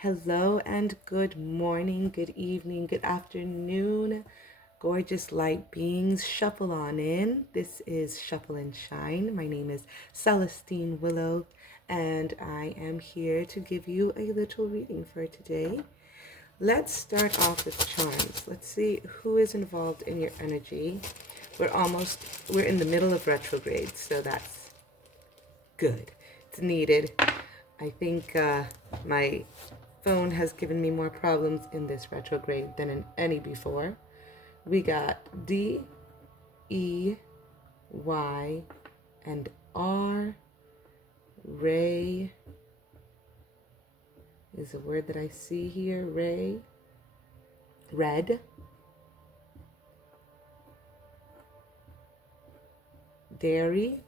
Hello and good morning, good evening, good afternoon, gorgeous light beings. Shuffle on in. This is Shuffle and Shine. My name is Celestine Willow, and I am here to give you a little reading for today. Let's start off with charms. Let's see who is involved in your energy. We're in the middle of retrograde, so that's good. It's needed. I think my phone has given me more problems in this retrograde than in any before. We got D, E, Y, and R. Ray is a word that I see here. Ray. Red. Dairy.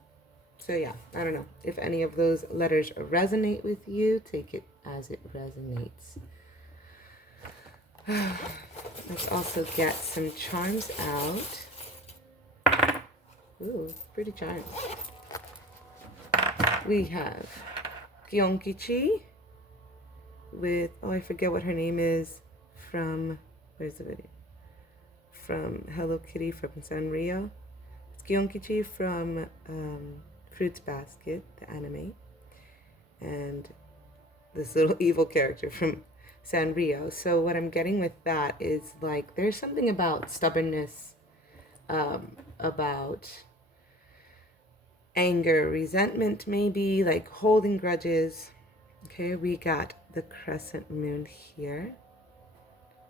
So yeah, I don't know. If any of those letters resonate with you, take it as it resonates. Let's also get some charms out. Ooh, pretty charms. We have Kyonkichi with, I forget what her name is, from, where's the video? From Hello Kitty from Sanrio. It's Kyonkichi from Fruits Basket, the anime. And this little evil character from Sanrio. So what I'm getting with that is like there's something about stubbornness, about anger, resentment, maybe like holding grudges. Okay, we got the crescent moon here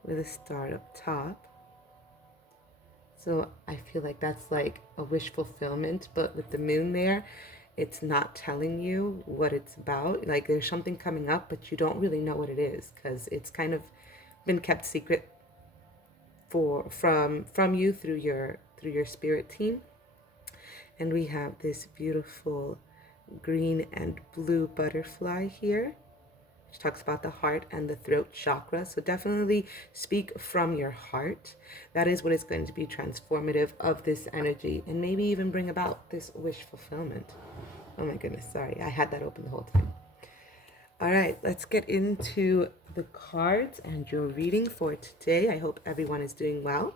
with a star up top. So I feel like that's like a wish fulfillment, but with the moon there, it's not telling you what it's about. Like there's something coming up, but you don't really know what it is because it's kind of been kept secret from you through your spirit team. And we have this beautiful green and blue butterfly here, which talks about the heart and the throat chakra. So definitely speak from your heart. That is what is going to be transformative of this energy and maybe even bring about this wish fulfillment. Oh my goodness, sorry. I had that open the whole time. All right, let's get into the cards and your reading for today. I hope everyone is doing well.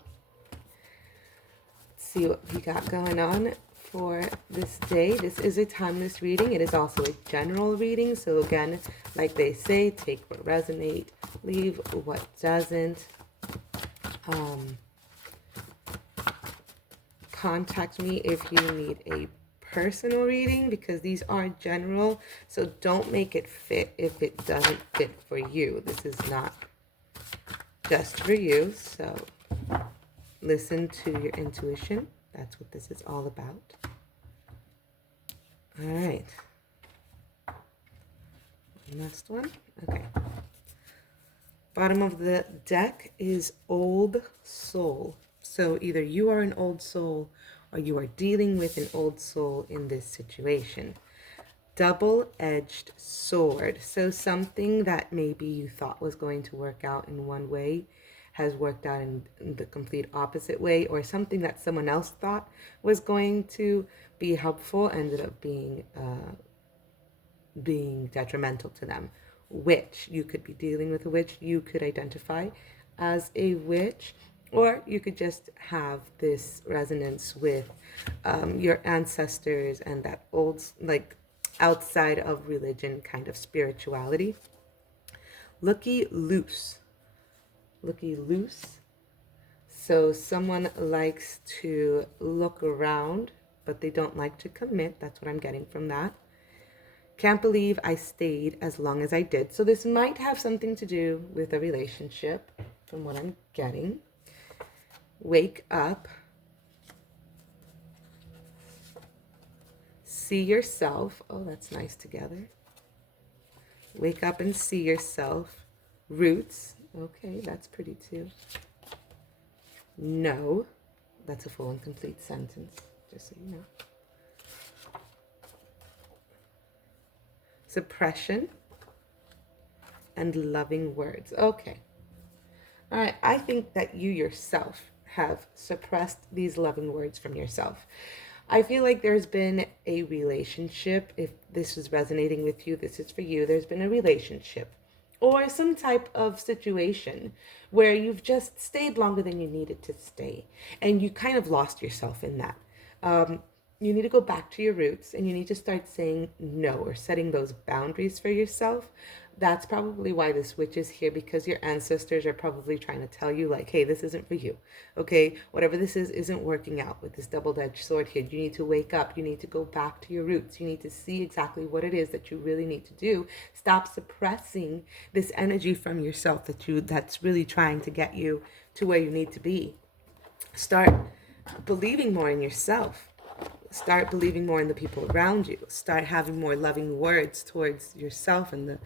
Let's see what we got going on for this day. This is a timeless reading. It is also a general reading. So again, like they say, take what resonates, leave what doesn't. Contact me if you need a personal reading because these are general. So don't make it fit if it doesn't fit for you. This is not just for you. So listen to your intuition. That's what this is all about. All right. Last one. Okay. Bottom of the deck is old soul. So either you are an old soul or you are dealing with an old soul in this situation. Double-edged sword. So something that maybe you thought was going to work out in one way has worked out in the complete opposite way, or something that someone else thought was going to be helpful ended up being detrimental to them. Witch. You could be dealing with a witch. You could identify as a witch, or you could just have this resonance with your ancestors and that old, like outside of religion kind of spirituality. Looky loose. Looky loose. So someone likes to look around, but they don't like to commit. That's what I'm getting from that. Can't believe I stayed as long as I did. So this might have something to do with a relationship from what I'm getting. Wake up. See yourself. Oh, that's nice together. Wake up and see yourself. Roots. Okay, that's pretty too. No. That's a full and complete sentence, just so you know. Suppression and loving words. Okay. All right. I think that you yourself have suppressed these loving words from yourself. I feel like there's been a relationship. If this is resonating with you, this is for you. There's been a relationship or some type of situation where you've just stayed longer than you needed to stay and you kind of lost yourself in that. You need to go back to your roots and you need to start saying no or setting those boundaries for yourself. That's probably why this witch is here, because your ancestors are probably trying to tell you, like, hey, this isn't for you. Okay, whatever this is isn't working out with this double-edged sword here. You need to wake up. You need to go back to your roots. You need to see exactly what it is that you really need to do. Stop suppressing this energy from yourself that's really trying to get you to where you need to be. Start believing more in yourself. Start believing more in the people around you. Start having more loving words towards yourself and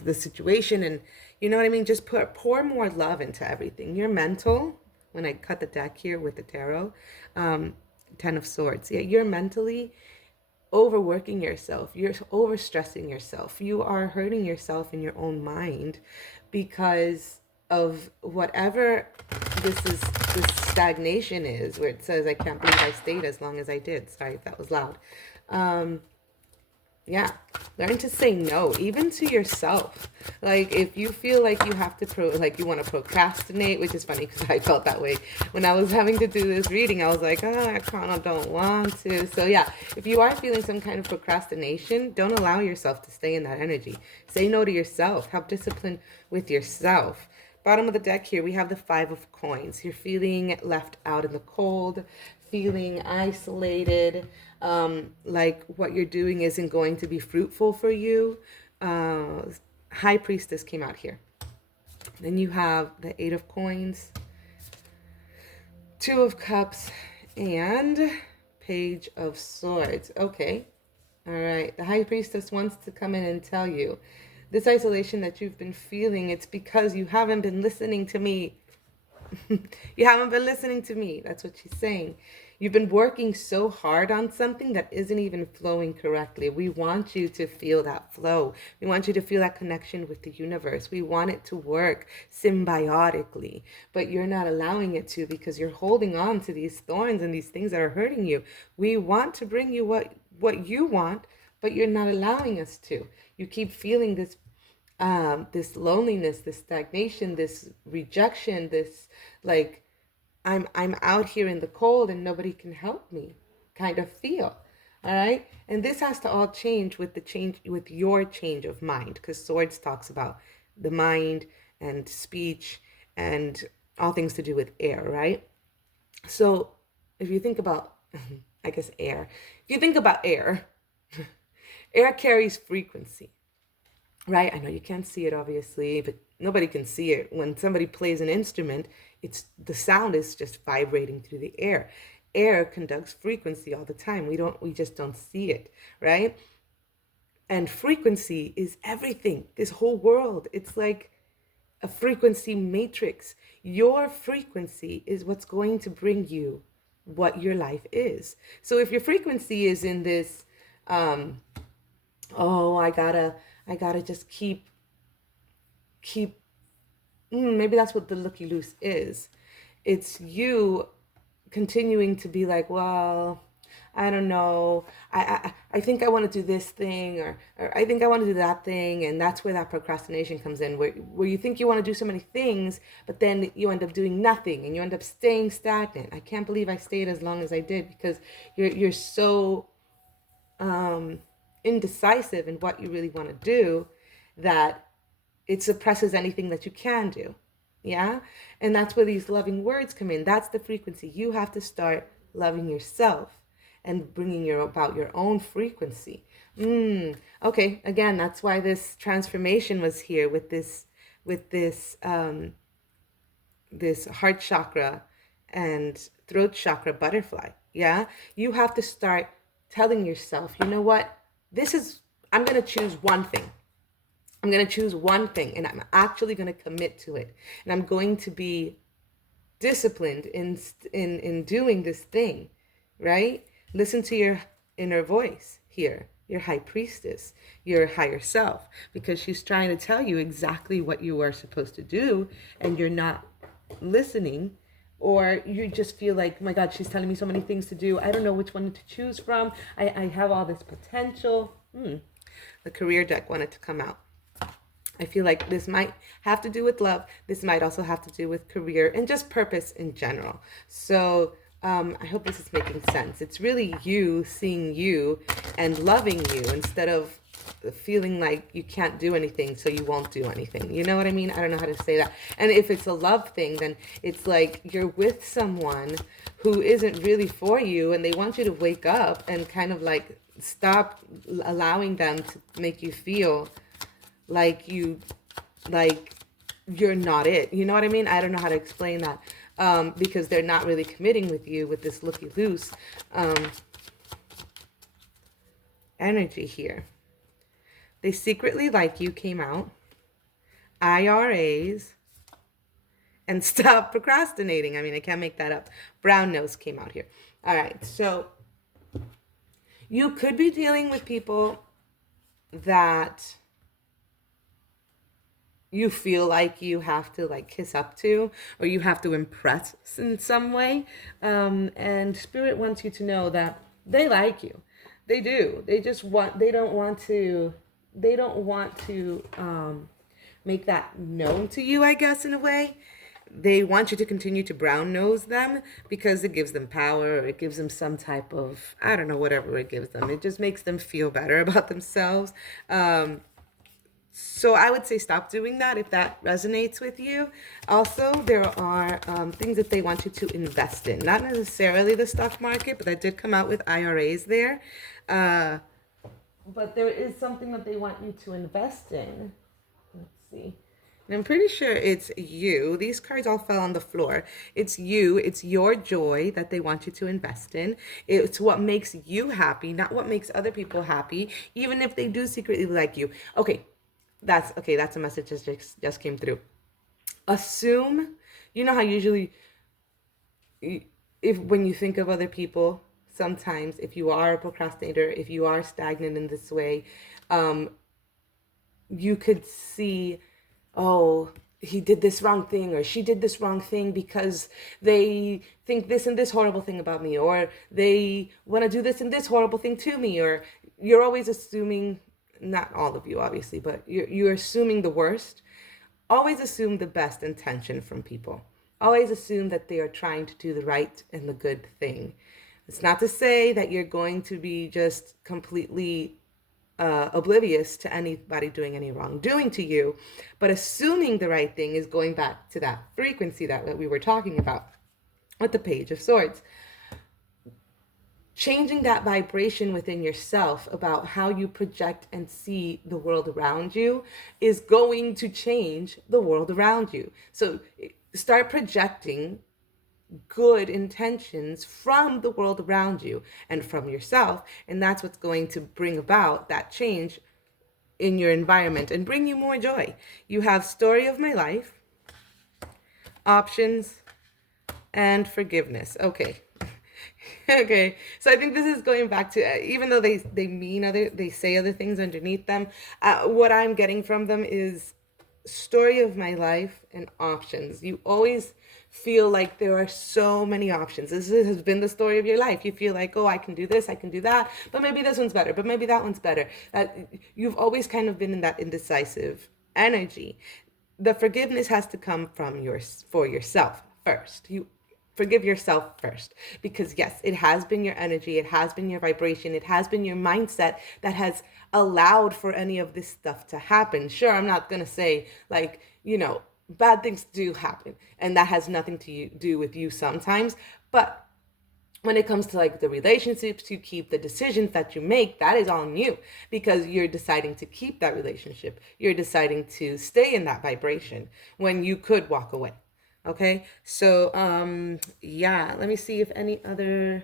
the situation, and you know what I mean. Just pour more love into everything. Your mental. When I cut the deck here with the tarot, Ten of Swords. Yeah, you're mentally overworking yourself. You're overstressing yourself. You are hurting yourself in your own mind because of whatever this stagnation is, where it says, I can't believe I stayed as long as I did. Sorry if that was loud. Yeah, learn to say no, even to yourself. Like, if you feel like you have to you want to procrastinate, which is funny because I felt that way when I was having to do this reading. I was like, I kind of don't want to. So yeah, if you are feeling some kind of procrastination, don't allow yourself to stay in that energy. Say no to yourself. Have discipline with yourself. Bottom of the deck here, we have the Five of Coins. You're feeling left out in the cold, feeling isolated, like what you're doing isn't going to be fruitful for you. High Priestess came out here. Then you have the Eight of Coins, Two of Cups, and Page of Swords. Okay. All right. The High Priestess wants to come in and tell you this isolation that you've been feeling, it's because you haven't been listening to me. You haven't been listening to me. That's what she's saying. You've been working so hard on something that isn't even flowing correctly. We want you to feel that flow. We want you to feel that connection with the universe. We want it to work symbiotically, but you're not allowing it to because you're holding on to these thorns and these things that are hurting you. We want to bring you what you want, but you're not allowing us to. You keep feeling this loneliness, this stagnation, this rejection, this like I'm out here in the cold and nobody can help me kind of feel. All right. And this has to all change with your change of mind, because Swords talks about the mind and speech and all things to do with air, right? So if you think about, I guess air, if you think about air, air carries frequency. Right? I know you can't see it, obviously, but nobody can see it. When somebody plays an instrument, the sound is just vibrating through the air. Air conducts frequency all the time. We just don't see it, right? And frequency is everything. This whole world, it's like a frequency matrix. Your frequency is what's going to bring you what your life is. So if your frequency is in this, I gotta just keep, maybe that's what the looky loose is. It's you continuing to be like, well, I don't know. I think I want to do this thing, or I think I want to do that thing. And that's where that procrastination comes in, where you think you want to do so many things, but then you end up doing nothing and you end up staying stagnant. I can't believe I stayed as long as I did, because you're so, indecisive in what you really want to do that it suppresses anything that you can do. Yeah. And that's where these loving words come in. That's the frequency. You have to start loving yourself and bringing about your own frequency. Okay. Again, that's why this transformation was here with this heart chakra and throat chakra butterfly. Yeah. You have to start telling yourself, you know what? I'm going to choose one thing. I'm going to choose one thing, and I'm actually going to commit to it. And I'm going to be disciplined in doing this thing, right? Listen to your inner voice here, your High Priestess, your higher self, because she's trying to tell you exactly what you are supposed to do, and you're not listening. Or you just feel like, oh my God, she's telling me so many things to do. I don't know which one to choose from. I have all this potential. The career deck wanted to come out. I feel like this might have to do with love. This might also have to do with career and just purpose in general. So I hope this is making sense. It's really you seeing you and loving you instead of feeling like you can't do anything, so you won't do anything. You know what I mean? I don't know how to say that. And if it's a love thing, then it's like you're with someone who isn't really for you, and they want you to wake up and kind of like stop allowing them to make you feel like you're not it. You know what I mean? I don't know how to explain that. Because they're not really committing with you with this looky loose energy here. They secretly like you came out. IRAs. And stop procrastinating. I mean, I can't make that up. Brown nose came out here. All right. So you could be dealing with people that you feel like you have to like kiss up to, or you have to impress in some way. And Spirit wants you to know that they like you. They do. They don't want to make that known to you, I guess, in a way. They want you to continue to brown nose them because it gives them power, or it gives them some type of, I don't know, whatever it gives them. It just makes them feel better about themselves. So I would say stop doing that if that resonates with you. Also, there are things that they want you to invest in. Not necessarily the stock market, but I did come out with IRAs there. But there is something that they want you to invest in. Let's see. And I'm pretty sure it's you. These cards all fell on the floor. It's you. It's your joy that they want you to invest in. It's what makes you happy, not what makes other people happy, even if they do secretly like you. Okay, that's a message that just came through. Assume, you know how usually if when you think of other people, sometimes if you are a procrastinator, if you are stagnant in this way, you could see, oh, he did this wrong thing, or she did this wrong thing because they think this and this horrible thing about me, or they want to do this and this horrible thing to me, or you're always assuming, not all of you obviously, but you're assuming the worst. Always assume the best intention from people. Always assume that they are trying to do the right and the good thing. It's not to say that you're going to be just completely oblivious to anybody doing any wrongdoing to you, but assuming the right thing is going back to that frequency that we were talking about with the Page of Swords. Changing that vibration within yourself about how you project and see the world around you is going to change the world around you. So start projecting good intentions from the world around you and from yourself, and that's what's going to bring about that change in your environment and bring you more joy. You have Story of My Life, Options, and Forgiveness. Okay. Okay, so I think this is going back to, even though they say other things underneath them, what I'm getting from them is Story of My Life and Options. You always feel like there are so many options. This has been the story of your life. You feel like, oh, I can do this, I can do that, but maybe this one's better, but maybe that one's better. You've always kind of been in that indecisive energy. The forgiveness has to come from for yourself first. You forgive yourself first, because yes, it has been your energy, it has been your vibration, it has been your mindset that has allowed for any of this stuff to happen. Sure, I'm not gonna say like, bad things do happen, and that has nothing to do with you sometimes, but when it comes to like the relationships you keep, the decisions that you make, that is on you, because you're deciding to keep that relationship. You're deciding to stay in that vibration when you could walk away. Okay, so yeah, let me see if any other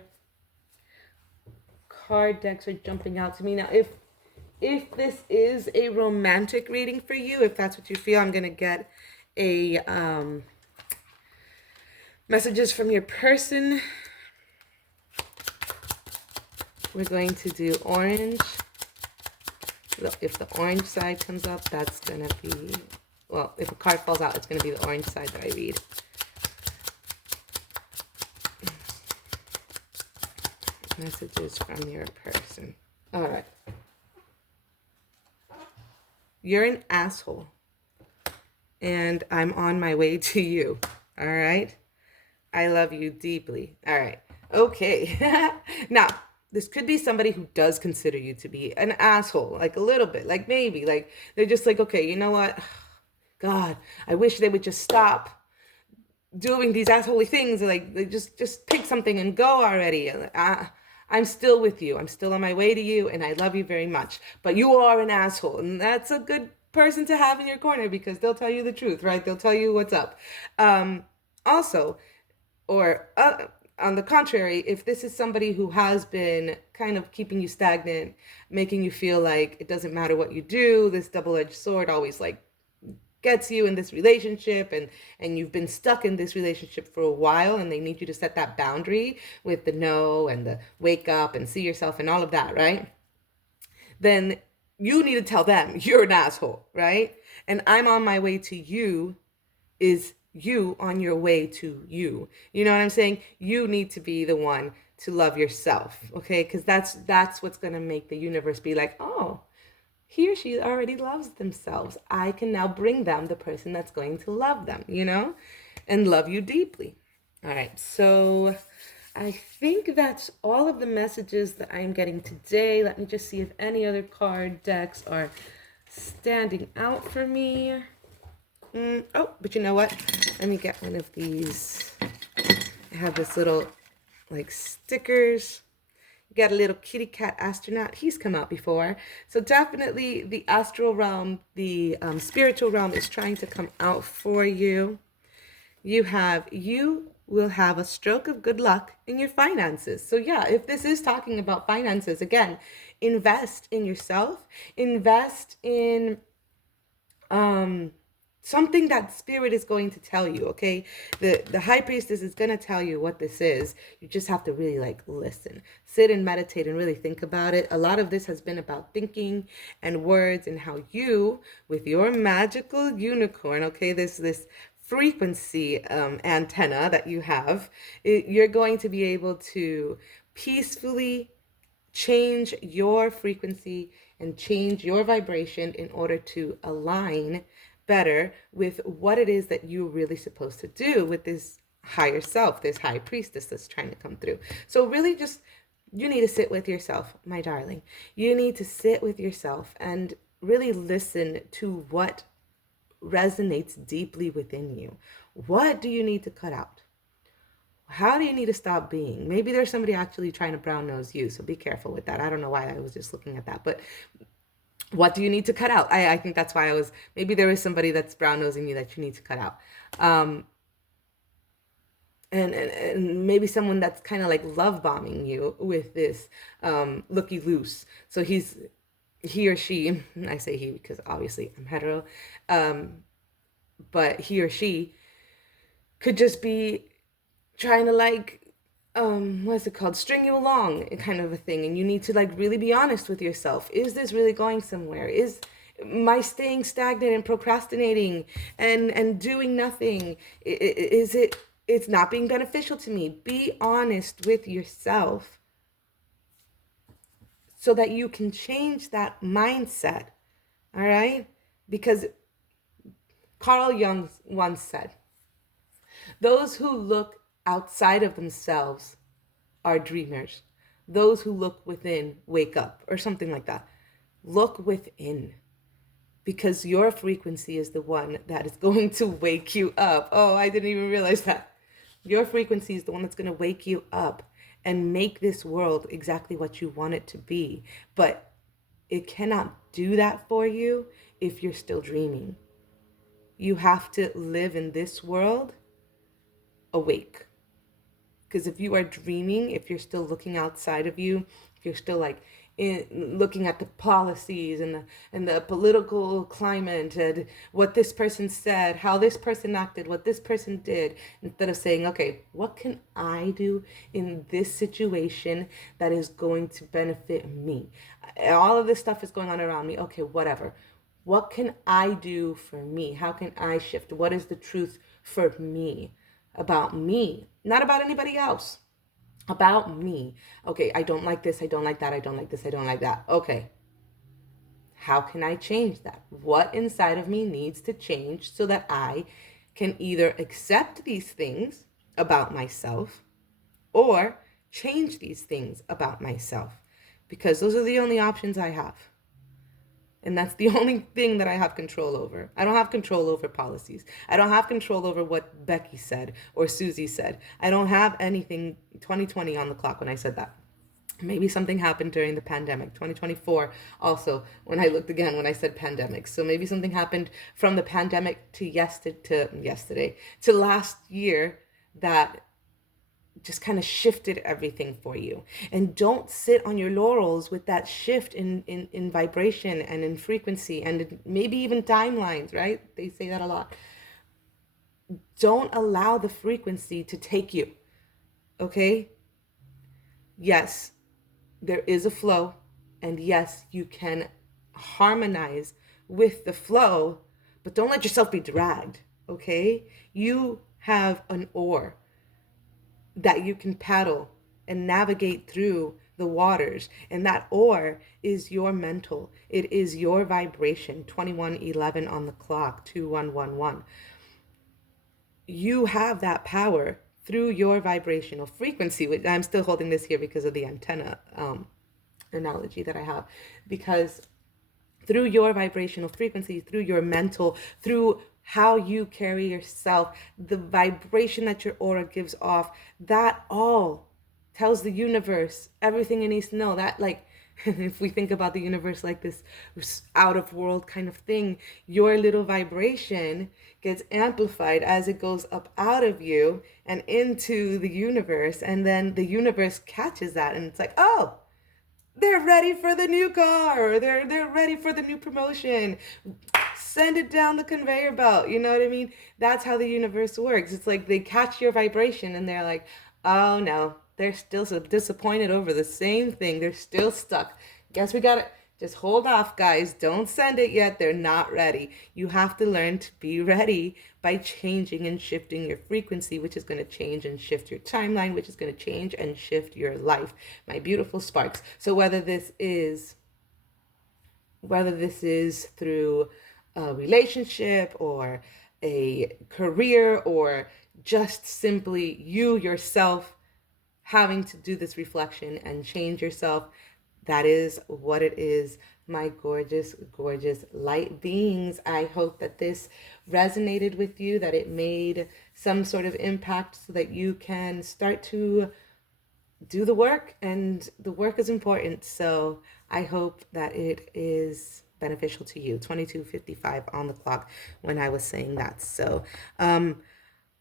card decks are jumping out to me. Now, if this is a romantic reading for you, if that's what you feel, I'm gonna get a messages from your person. We're going to do orange. If the orange side comes up, that's gonna be, well, if a card falls out, it's going to be the orange side that I read. Messages from your person. All right. You're an asshole. and I'm on my way to you. All right? I love you deeply. All right. Okay. Now, this could be somebody who does consider you to be an asshole, like a little bit, like maybe, like they're just like, okay, you know what? God, I wish they would just stop doing these assholey things. Like, they just pick something and go already. I'm still with you. I'm still on my way to you, and I love you very much. But you are an asshole, and that's a good person to have in your corner because they'll tell you the truth, right? They'll tell you what's up. Also, or on the contrary, if this is somebody who has been kind of keeping you stagnant, making you feel like it doesn't matter what you do, this double-edged sword always like gets you in this relationship, and you've been stuck in this relationship for a while, and they need you to set that boundary with the no and the wake up and see yourself and all of that, right? Then you need to tell them you're an asshole, right? And I'm on my way to you is you on your way to you. You know what I'm saying? You need to be the one to love yourself, okay? Because that's what's gonna make the universe be like, oh, he or she already loves themselves. I can now bring them the person that's going to love them, and love you deeply. All right, so I think that's all of the messages that I'm getting today. Let me just see if any other card decks are standing out for me. Oh, but you know what? Let me get one of these. I have this little, like, stickers. You got a little kitty cat astronaut. He's come out before. So definitely the astral realm, the spiritual realm is trying to come out for you. You will have a stroke of good luck in your finances. So yeah, if this is talking about finances, again, invest in yourself. Invest in something that spirit is going to tell you, okay? The high priestess is going to tell you what this is. You just have to really like listen, sit and meditate and really think about it. A lot of this has been about thinking and words, and how you, with your magical unicorn, okay, this frequency antenna that you have, you're going to be able to peacefully change your frequency and change your vibration in order to align better with what it is that you're really supposed to do with this higher self, this high priestess that's trying to come through. So really just, you need to sit with yourself, my darling. You need to sit with yourself and really listen to what resonates deeply within you. What do you need to cut out? How do you need to stop being? Maybe there's somebody actually trying to brown nose you, so be careful with that. I don't know why I was just looking at that, but what do you need to cut out? I think that's why maybe there is somebody that's brown nosing you that you need to cut out. And maybe someone that's kind of like love bombing you with this looky loose. So he or she, I say he because obviously I'm hetero, but he or she could just be trying to like what's it called, string you along, kind of a thing, and you need to like really be honest with yourself. Is this really going somewhere? Is my staying stagnant and procrastinating and doing nothing, is it's not being beneficial to me? Be honest with yourself so that you can change that mindset. All right? Because Carl Jung once said, those who look outside of themselves are dreamers. Those who look within wake up, or something like that. Look within, because your frequency is the one that is going to wake you up. Oh, I didn't even realize that. Your frequency is the one that's going to wake you up and make this world exactly what you want it to be. But it cannot do that for you if you're still dreaming. You have to live in this world awake. Because if you are dreaming, if you're still looking outside of you, if you're still like looking at the policies and the political climate and what this person said, how this person acted, what this person did, instead of saying, okay, what can I do in this situation that is going to benefit me? All of this stuff is going on around me. Okay, whatever. What can I do for me? How can I shift? What is the truth for me? About me, not about anybody else, about me. Okay, I don't like this, I don't like that, I don't like this, I don't like that. Okay, How can I change that? What inside of me needs to change so that I can either accept these things about myself or change these things about myself? Because those are the only options I have. And that's the only thing that I have control over. I don't have control over policies. I don't have control over what Becky said or Susie said. I don't have anything 2020 on the clock when I said that. Maybe something happened during the pandemic. 2024 also, when I looked again when I said pandemic. So maybe something happened from the pandemic to yesterday to last year that just kind of shifted everything for you. And don't sit on your laurels with that shift in vibration and in frequency and maybe even timelines, right? They say that a lot. Don't allow the frequency to take you, okay? Yes, there is a flow, and yes, you can harmonize with the flow, but don't let yourself be dragged, okay? You have an oar that you can paddle and navigate through the waters, and that oar is your mental. It is your vibration. 2111 on the clock, 2111. You have that power through your vibrational frequency, which I'm still holding this here because of the antenna analogy that I have, because through your vibrational frequency, through your mental, through how you carry yourself, the vibration that your aura gives off, that all tells the universe everything it needs to know. That, like, if we think about the universe like this out of world kind of thing, your little vibration gets amplified as it goes up out of you and into the universe. And then the universe catches that and it's like, oh, they're ready for the new car, or they're ready for the new promotion. Send it down the conveyor belt. You know what I mean? That's how the universe works. It's like they catch your vibration and they're like, oh no, they're still so disappointed over the same thing. They're still stuck. Guess we got it. Just hold off, guys. Don't send it yet. They're not ready. You have to learn to be ready by changing and shifting your frequency, which is going to change and shift your timeline, which is going to change and shift your life. My beautiful sparks. So whether this is through a relationship or a career or just simply you yourself having to do this reflection and change yourself, that is what it is, my gorgeous, gorgeous light beings. I hope that this resonated with you, that it made some sort of impact so that you can start to do the work, and the work is important. So I hope that it is beneficial to you. 22:55 on the clock when I was saying that. So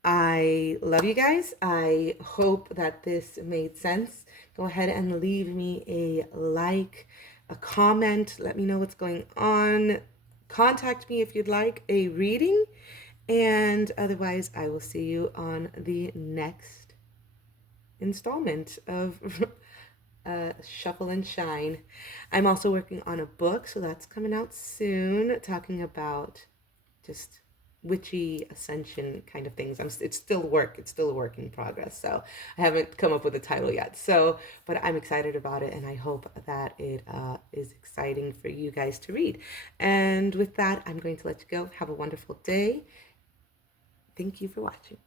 I love you guys. I hope that this made sense. Go ahead and leave me a like, a comment. Let me know what's going on. Contact me if you'd like a reading. And otherwise, I will see you on the next installment of Shuffle and Shine. I'm also working on a book, so that's coming out soon, talking about just witchy ascension kind of things. It's still work. It's still a work in progress. So I haven't come up with a title yet. So, but I'm excited about it, and I hope that it is exciting for you guys to read. And with that, I'm going to let you go. Have a wonderful day. Thank you for watching.